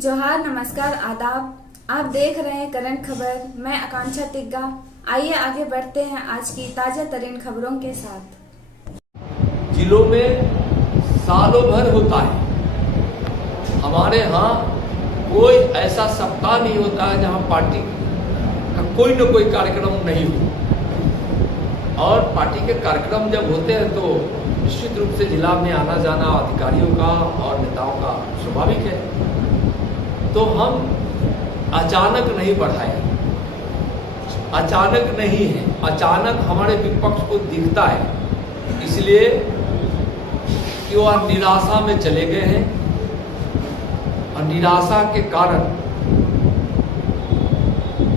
जोहार, नमस्कार, आदाब। आप देख रहे हैं करंट खबर। मैं आकांक्षा तिग्गा। आइए आगे बढ़ते हैं आज की ताजा तरीन खबरों के साथ। जिलों में सालों भर होता है। हमारे यहाँ कोई ऐसा सप्ताह नहीं होता है जहाँ पार्टी का कोई न कोई कार्यक्रम नहीं हो। और पार्टी के कार्यक्रम जब होते हैं तो निश्चित रूप से जिला में आना जाना अधिकारियों का और नेताओं का स्वाभाविक है। तो हम अचानक नहीं बढ़ाए, अचानक नहीं है, अचानक हमारे विपक्ष को दिखता है इसलिए कि वह निराशा में चले गए हैं और निराशा के कारण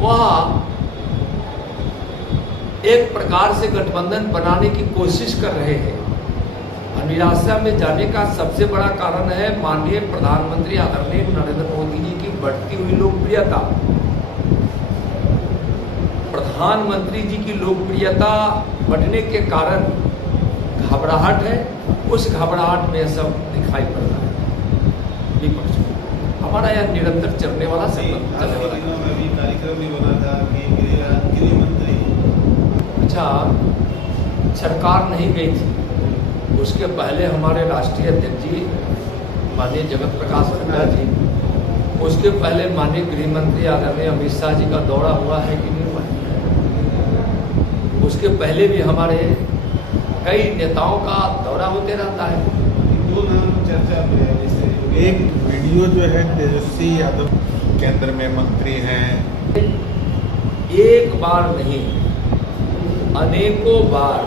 वह एक प्रकार से गठबंधन बनाने की कोशिश कर रहे हैं। और निराशा में जाने का सबसे बड़ा कारण है माननीय प्रधानमंत्री आदरणीय नरेंद्र मोदी जी की बढ़ती हुई लोकप्रियता। प्रधानमंत्री जी की लोकप्रियता बढ़ने के कारण घबराहट है। उस घबराहट में सब दिखाई पड़ रहा है विपक्ष को। हमारा यह निरंतर चलने वाला कार्यक्रम भी बना था कि गृह मंत्री अच्छा सरकार नहीं गई थी। उसके पहले हमारे राष्ट्रीय अध्यक्ष जी माननीय जगत प्रकाश नड्डा जी, उसके पहले माननीय गृह मंत्री आदरणीय अमित शाह जी का दौरा हुआ है कि नहीं हुआ है। उसके पहले भी हमारे कई नेताओं का दौरा होते रहता है। दो नाम चर्चा में है, जैसे एक वीडियो जो है तेजस्वी यादव केंद्र में मंत्री हैं। एक बार नहीं, अनेकों बार,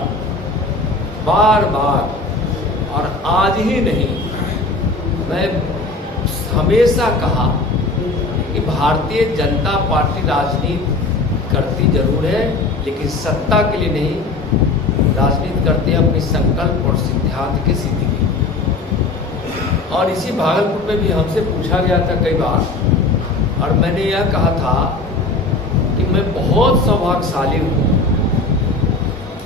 बार बार, और आज ही नहीं, मैं हमेशा कहा कि भारतीय जनता पार्टी राजनीति करती जरूर है लेकिन सत्ता के लिए नहीं, राजनीति करते हैं अपनी संकल्प और सिद्धांत की सिद्धि के लिए। और इसी भागलपुर में भी हमसे पूछा गया था कई बार और मैंने यह कहा था कि मैं बहुत सौभाग्यशाली हूँ।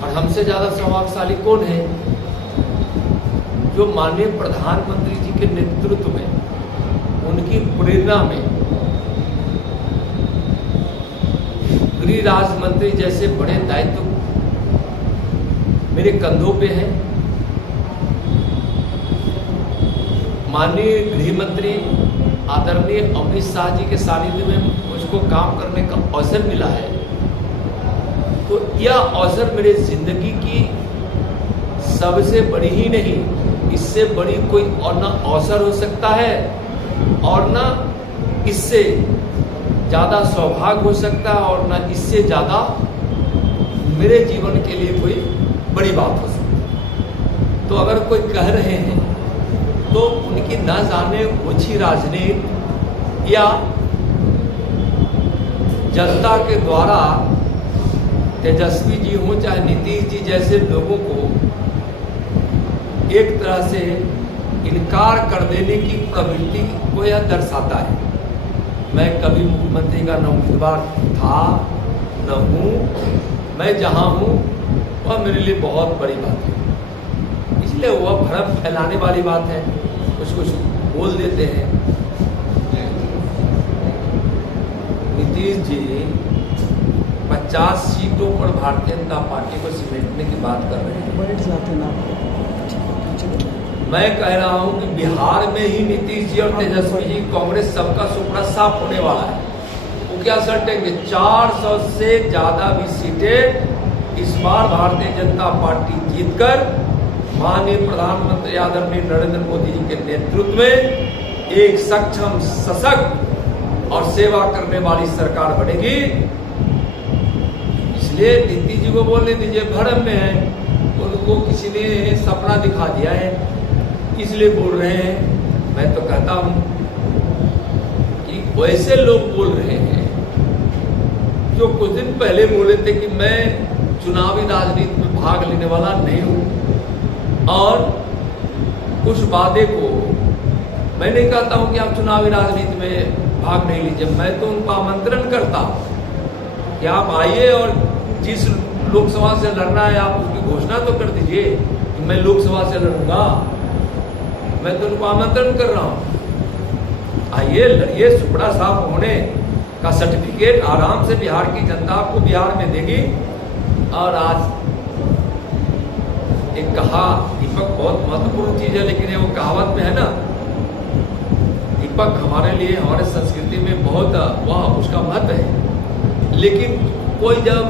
और हमसे ज़्यादा सौभाग्यशाली कौन है? जो माननीय प्रधानमंत्री जी के नेतृत्व में, उनकी प्रेरणा में गृह राज्य मंत्री जैसे बड़े दायित्व मेरे कंधों पे हैं। माननीय गृह मंत्री आदरणीय अमित शाह जी के सानिध्य में मुझको काम करने का अवसर मिला है। तो यह अवसर मेरे जिंदगी की सबसे बड़ी ही नहीं, इससे बड़ी कोई और ना अवसर हो सकता है और ना इससे ज़्यादा सौभाग्य हो सकता है और ना इससे ज़्यादा मेरे जीवन के लिए कोई बड़ी बात हो सकती है। तो अगर कोई कह रहे हैं तो उनकी न जाने ओछी राजनीति या जनता के द्वारा तेजस्वी जी हों चाहे नीतीश जी जैसे लोगों को एक तरह से इनकार कर देने की प्रवृत्ति को यह दर्शाता है। मैं कभी मुख्यमंत्री का न उम्मीदवार था न हूँ। मैं जहाँ हूँ वह मेरे लिए बहुत बड़ी बात है। इसलिए वह भ्रम फैलाने वाली बात है, कुछ कुछ बोल देते हैं। नीतीश जी 50 सीटों पर भारतीय जनता पार्टी को समेटने की बात कर रहे हैं। मैं कह रहा हूं कि बिहार में ही नीतीश जी और तेजस्वी जी कांग्रेस सबका सुपड़ा साफ होने वाला है। वो क्या सटेंगे? 400 से ज्यादा भी सीटें इस बार भारतीय जनता पार्टी जीतकर माननीय प्रधानमंत्री आदरणीय नरेंद्र मोदी जी के नेतृत्व में एक सक्षम, सशक्त और सेवा करने वाली सरकार बनेगी। इसलिए नीतीश जी को बोलने दीजिए, भ्रम में है, उनको किसी ने सपना दिखा दिया है इसलिए बोल रहे हैं। मैं तो कहता हूं कि वैसे लोग बोल रहे हैं जो कुछ दिन पहले बोले थे कि मैं चुनावी राजनीति में भाग लेने वाला नहीं हूं और उस वादे को मैं नहीं कहता हूं कि आप चुनावी राजनीति में भाग नहीं लीजिए। मैं तो उनको आमंत्रण करता हूं कि आप आइए और जिस लोकसभा से लड़ना है आप उसकी घोषणा तो कर दीजिए कि मैं लोकसभा से लड़ूंगा। मैं तो उनको आमंत्रण कर रहा हूं आइए लड़िए, सुपड़ा साहब होने का सर्टिफिकेट आराम से बिहार की जनता आपको बिहार में देगी। और आज एक कहा, दीपक बहुत महत्वपूर्ण चीज है, लेकिन ये वो कहावत में है ना, दीपक हमारे लिए, हमारे संस्कृति में बहुत वह उसका महत्व है। लेकिन कोई जब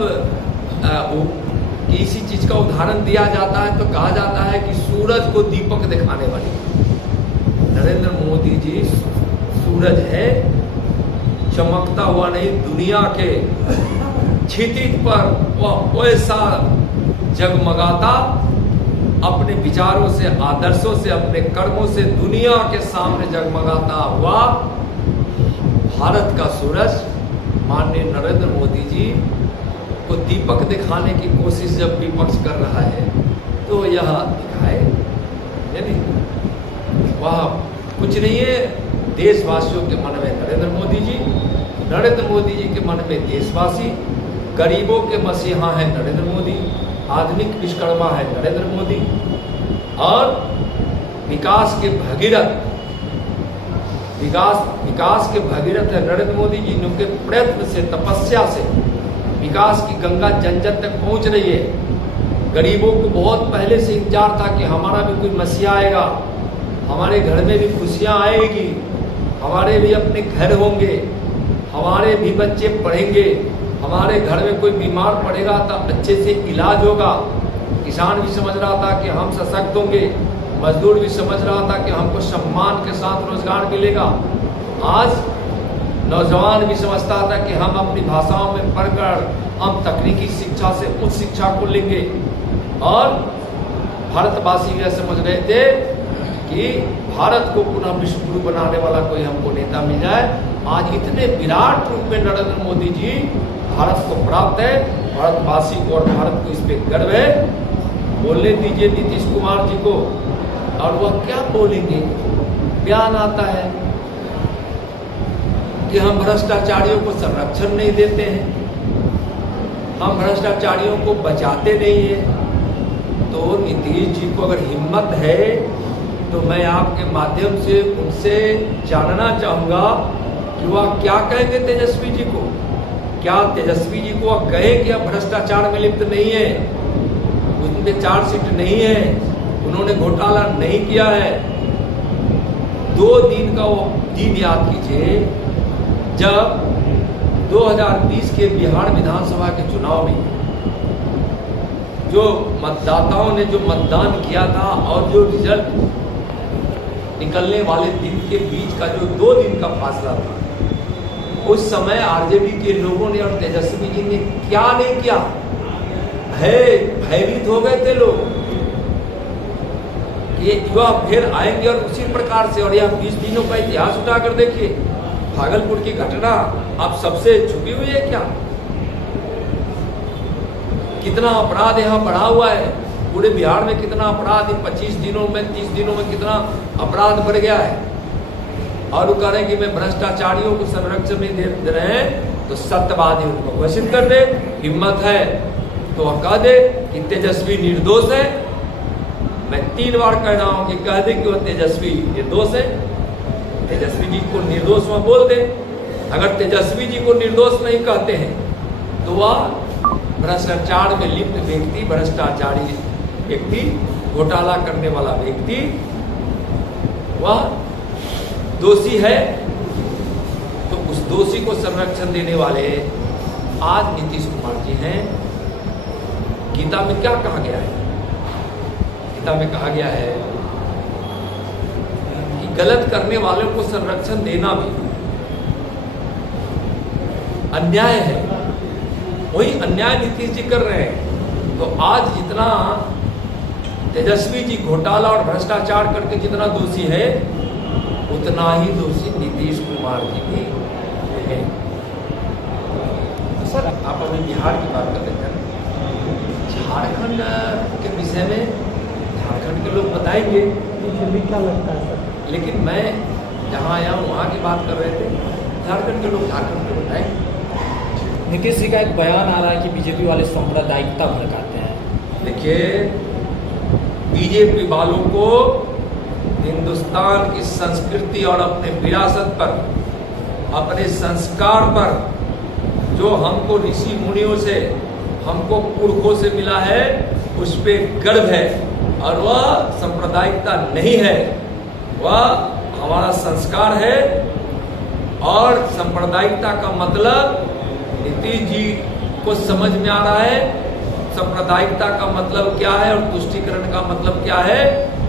किसी चीज का उदाहरण दिया जाता है तो कहा जाता है कि सूरज को दीपक दिखाने वाली। नरेंद्र मोदी जी सूरज है, चमकता हुआ नहीं, दुनिया के क्षितिज पर वह वैसा जगमगाता, अपने विचारों से, आदर्शों से, अपने कर्मों से दुनिया के सामने जगमगाता हुआ भारत का सूरज माननीय नरेंद्र मोदी जी को दीपक दिखाने की कोशिश जब विपक्ष कर रहा है तो यह दिखाए, यानी वह कुछ नहीं है। देशवासियों के मन में नरेंद्र मोदी जी, नरेंद्र मोदी जी के मन में देशवासी, गरीबों के मसीहा है नरेंद्र मोदी, आधुनिक विश्वकर्मा है नरेंद्र मोदी, और विकास के भगीरथ, विकास के भगीरथ है नरेंद्र मोदी जी। उनके प्रयत्न से, तपस्या से विकास की गंगा जन जन तक पहुंच रही है। गरीबों को बहुत पहले से इंतजार था कि हमारा भी कोई मसीहा आएगा, हमारे घर में भी खुशियां आएगी, हमारे भी अपने घर होंगे, हमारे भी बच्चे पढ़ेंगे, हमारे घर में कोई बीमार पड़ेगा तो अच्छे से इलाज होगा। किसान भी समझ रहा था कि हम सशक्त होंगे, मजदूर भी समझ रहा था कि हमको सम्मान के साथ रोजगार मिलेगा। आज नौजवान भी समझता था कि हम अपनी भाषाओं में पढ़कर हम तकनीकी शिक्षा से उच्च शिक्षा को लेंगे। और भारतवासी भी समझ रहे थे कि भारत को पुनः विश्व गुरु बनाने वाला कोई हमको नेता मिल जाए। आज इतने विराट रूप में नरेंद्र मोदी जी भारत को प्राप्त है, भारतवासी को और भारत को इस पे गर्व है। बोलने दीजिए नीतीश कुमार जी को, और वह क्या बोलेंगे। बयान आता है कि हम भ्रष्टाचारियों को संरक्षण नहीं देते हैं, हम भ्रष्टाचारियों को बचाते नहीं हैं। तो नीतीश जी को अगर हिम्मत है तो मैं आपके माध्यम से उनसे जानना चाहूँगा कि वह क्या कहेंगे तेजस्वी जी को। क्या तेजस्वी जी को वह कहे कि अब भ्रष्टाचार में लिप्त नहीं है, उनके चार्जशीट नहीं है, उन्होंने घोटाला नहीं किया है। 2 दिन का वो दिन याद कीजिए जब 2020 के बिहार विधानसभा के चुनाव में जो मतदाताओं ने जो मतदान किया था और जो रिजल्ट निकलने वाले दिन के बीच का जो 2 दिन का फासला था, उस समय आरजेडी के लोगों ने और तेजस्वी जी ने क्या नहीं किया। भयभीत हो गए थे लोग कि युवा फिर आएंगे और उसी प्रकार से। और यह 20 दिनों का इतिहास उठाकर देखिए, भागलपुर की घटना आप सबसे छुपी हुई है क्या? कितना अपराध यहाँ बढ़ा हुआ है, पूरे बिहार में कितना अपराध 25 दिनों में 30 दिनों में कितना अपराध बढ़ गया है। और वो कह रहे हैं कि मैं भ्रष्टाचारियों को संरक्षण नहीं दे रहे हैं, तो सत्यवादी उनको घोषित कर दे। हिम्मत है तो वह कह दे कि तेजस्वी निर्दोष है। मैं 3 बार कह रहा हूं कि कह दे कि वह तेजस्वी निर्दोष है। तेजस्वी जी को निर्दोष वह बोल दे। अगर तेजस्वी जी को निर्दोष नहीं कहते हैं तो वह भ्रष्टाचार में लिप्त व्यक्ति, भ्रष्टाचारी व्यक्ति, घोटाला करने वाला व्यक्ति, वह दोषी है। तो उस दोषी को संरक्षण देने वाले आज नीतीश कुमार जी हैं। गीता में क्या कहा गया है? गीता में कहा गया है कि गलत करने वालों को संरक्षण देना भी अन्याय है। वही अन्याय नीतीश जी कर रहे हैं। तो आज जितना तेजस्वी जी घोटाला और भ्रष्टाचार करके जितना दोषी है, उतना ही दोषी नीतीश कुमार जी भी है। सर, आप अभी बिहार की बात कर रहे थे, झारखंड के विषय में झारखंड के लोग बताएंगे, भी क्या लगता है सर? लेकिन मैं जहाँ आया हूँ वहाँ की बात कर रहे थे। झारखंड के लोग झारखंड को बताएंगे। नीतीश जी का एक बयान आ रहा है कि बीजेपी वाले सांप्रदायिकता भड़काते हैं। देखिए, बीजेपी वालों को हिंदुस्तान की संस्कृति और अपने विरासत पर, अपने संस्कार पर जो हमको ऋषि मुनियों से, हमको पुरखों से मिला है, उस पे गर्व है। और वह सांप्रदायिकता नहीं है, वह हमारा संस्कार है। और सांप्रदायिकता का मतलब नीतीश जी को समझ में आ रहा है। सांप्रदायिकता का मतलब क्या है और तुष्टीकरण का मतलब क्या है,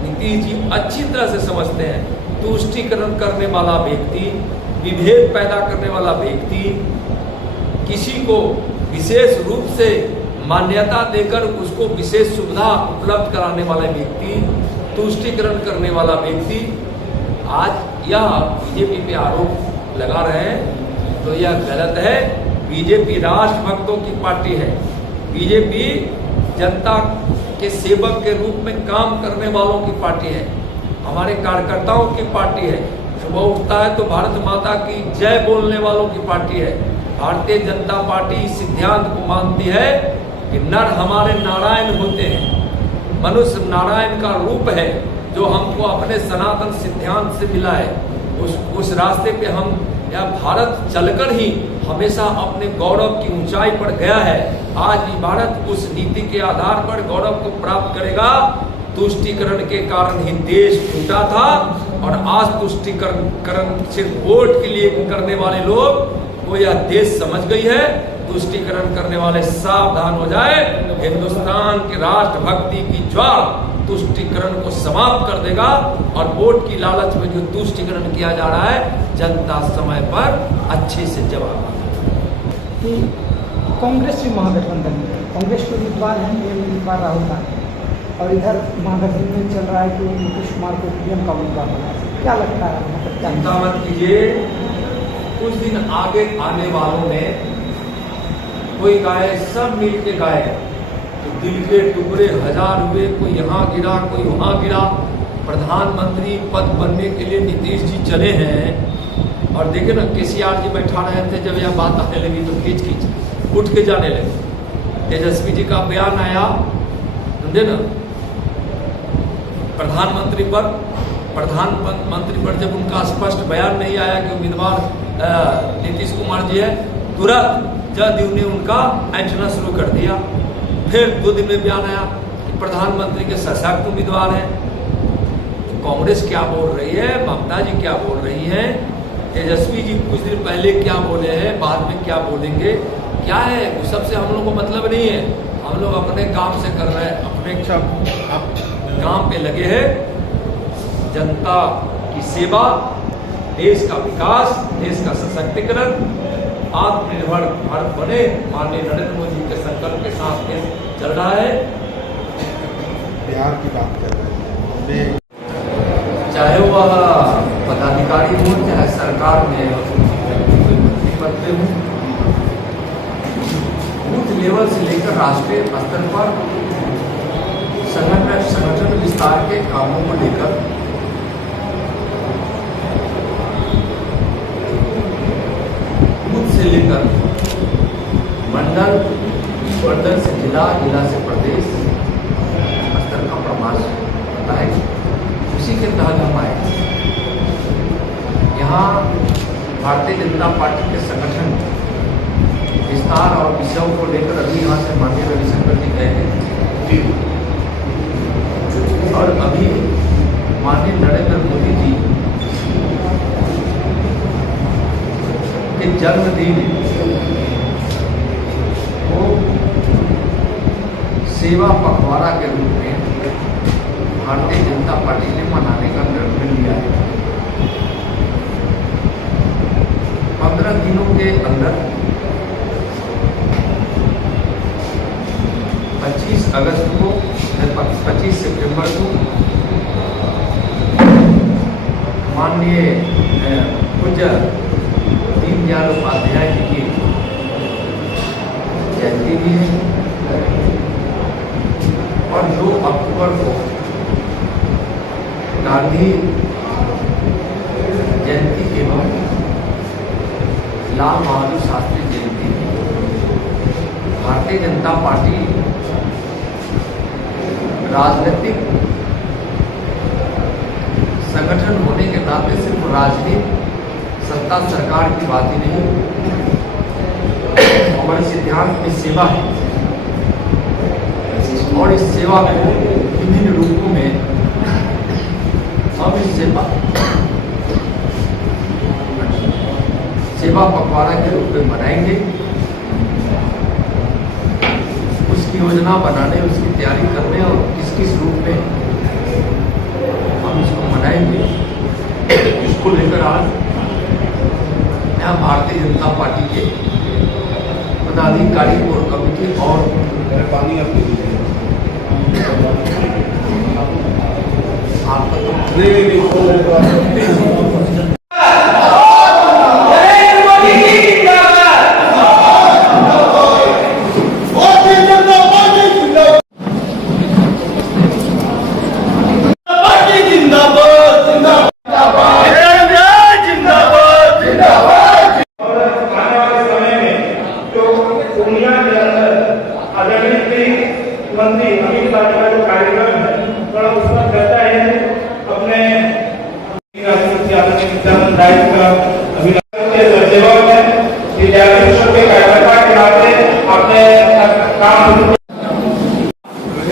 नीतीश जी अच्छी तरह से समझते हैं। तुष्टीकरण करने वाला व्यक्ति, विभेद पैदा करने वाला व्यक्ति, किसी को विशेष रूप से मान्यता देकर उसको विशेष सुविधा उपलब्ध कराने वाला व्यक्ति, तुष्टीकरण करने वाला व्यक्ति, आज यह बीजेपी पे आरोप लगा रहे हैं, तो यह गलत है। बीजेपी राष्ट्रभक्तों की पार्टी है। बीजेपी जनता के सेवक के रूप में काम करने वालों की पार्टी है, हमारे कार्यकर्ताओं की पार्टी है। सुबह उठता है तो भारत माता की जय बोलने वालों की पार्टी है। भारतीय जनता पार्टी इस सिद्धांत को मानती है कि नर हमारे नारायण होते हैं, मनुष्य नारायण का रूप है, जो हमको अपने सनातन सिद्धांत से मिला है। उस रास्ते पे हम, यह भारत चलकर ही हमेशा अपने गौरव की ऊंचाई पर गया है। आज भी भारत उस नीति के आधार पर गौरव को प्राप्त करेगा। तुष्टीकरण के कारण ही देश टूटा था, और आज तुष्टीकरण सिर्फ वोट के लिए करने वाले लोग को यह देश समझ गई है। तुष्टीकरण करने वाले सावधान हो जाए। हिंदुस्तान के राष्ट्रभक्ति की ज्वाला तुष्टीकरण को समाप्त कर देगा, और वोट की लालच में जो तुष्टीकरण किया जा रहा है, जनता समय पर अच्छे से जवाब कि कांग्रेस भी महागठबंधन में, कांग्रेस के उम्मीदवार हैं, ये उम्मीदवार राहुल गांधी, और इधर महागठबंधन में चल रहा है कि नीतीश कुमार को पीएम का उम्मीदवार बना है। क्या लगता है, मतलब क्या चिंता मत कीजिए, कुछ दिन आगे आने वालों में कोई गाय, सब मिल के गाएगा। तो दिल के टुकड़े हजार हुए, कोई यहाँ गिरा, कोई वहाँ गिरा। प्रधानमंत्री पद बनने के लिए नीतीश जी चले हैं, और देखिए ना, केसीआर जी बैठा रहे थे, जब यह बात आने लगी तो खींच खींच उठ के जाने लगे। तेजस्वी जी का बयान आया, समझे ना, प्रधानमंत्री पर जब उनका स्पष्ट बयान नहीं आया कि उम्मीदवार नीतीश कुमार जी है, तुरंत जदयू ने उनका ऐंठना शुरू कर दिया। फिर 2 दिन में बयान आया कि प्रधानमंत्री के सशक्त उम्मीदवार हैं। तो कांग्रेस क्या बोल रही है, ममता जी क्या बोल रही हैं, तेजस्वी जी कुछ दिन पहले क्या बोले हैं, बाद में क्या बोलेंगे, क्या है, वो सबसे हम लोग को मतलब नहीं है। हम लोग अपने काम से कर रहे हैं, अपने काम पे लगे हैं। जनता की सेवा, देश का विकास, देश का सशक्तिकरण, आत्मनिर्भर भारत बने, माननीय नरेंद्र मोदी के संकल्प के साथ देश चल रहा है। बिहार की बात कर रहे हैं, चाहे वह पदाधिकारी हो, चाहे सरकार में कोई मंत्री पद पे हो, बूथ लेवल से लेकर राष्ट्रीय स्तर पर संगठन विस्तार के कामों को लेकर से लेकर मंडल, मंडल से जिला, जिला से प्रदेश स्तर का प्रवास होता है। उसी के तहत हम आए। यहाँ भारतीय जनता पार्टी के संगठन विस्तार और विषयों को लेकर अभी यहाँ से माननीय रविशंकर जी गए हैं, और अभी माननीय नरेंद्र मोदी जी के जन्मदिन को सेवा पखवाड़ा के रूप में भारतीय जनता पार्टी ने मनाने का निर्णय लिया है। 15 दिनों के अंदर 25 अगस्त को, 25 सितंबर को माननीय पूज्य दीनदयाल उपाध्याय जी की जयंती भी है, और 2 अक्टूबर को गांधी जयंती एवं लाल बहादुर शास्त्री जयंती। भारतीय जनता पार्टी राजनीतिक संगठन होने के नाते सिर्फ राजनीति सत्ता सरकार की बात ही नहीं, हमारे सिद्धांत में सेवा है और इस सेवा को विभिन्न रूपों में हम इस सेवा पखवाड़ा के रूप में मनाएंगे। उसकी योजना बनाने, उसकी तैयारी करने और किस किस रूप में हम इसको मनाएंगे, इसको लेकर आज यहाँ भारतीय जनता पार्टी के पदाधिकारी और कमेटी और पानी आपको दीजिए। आपका तो मंत्री अमित शाह का जो कार्यक्रम है थोड़ा उस पर चर्चा है अपने दायित्व का अभिनंदन सेवक है विद्यार्थी के कार्यकर्ता के नाते अपने काम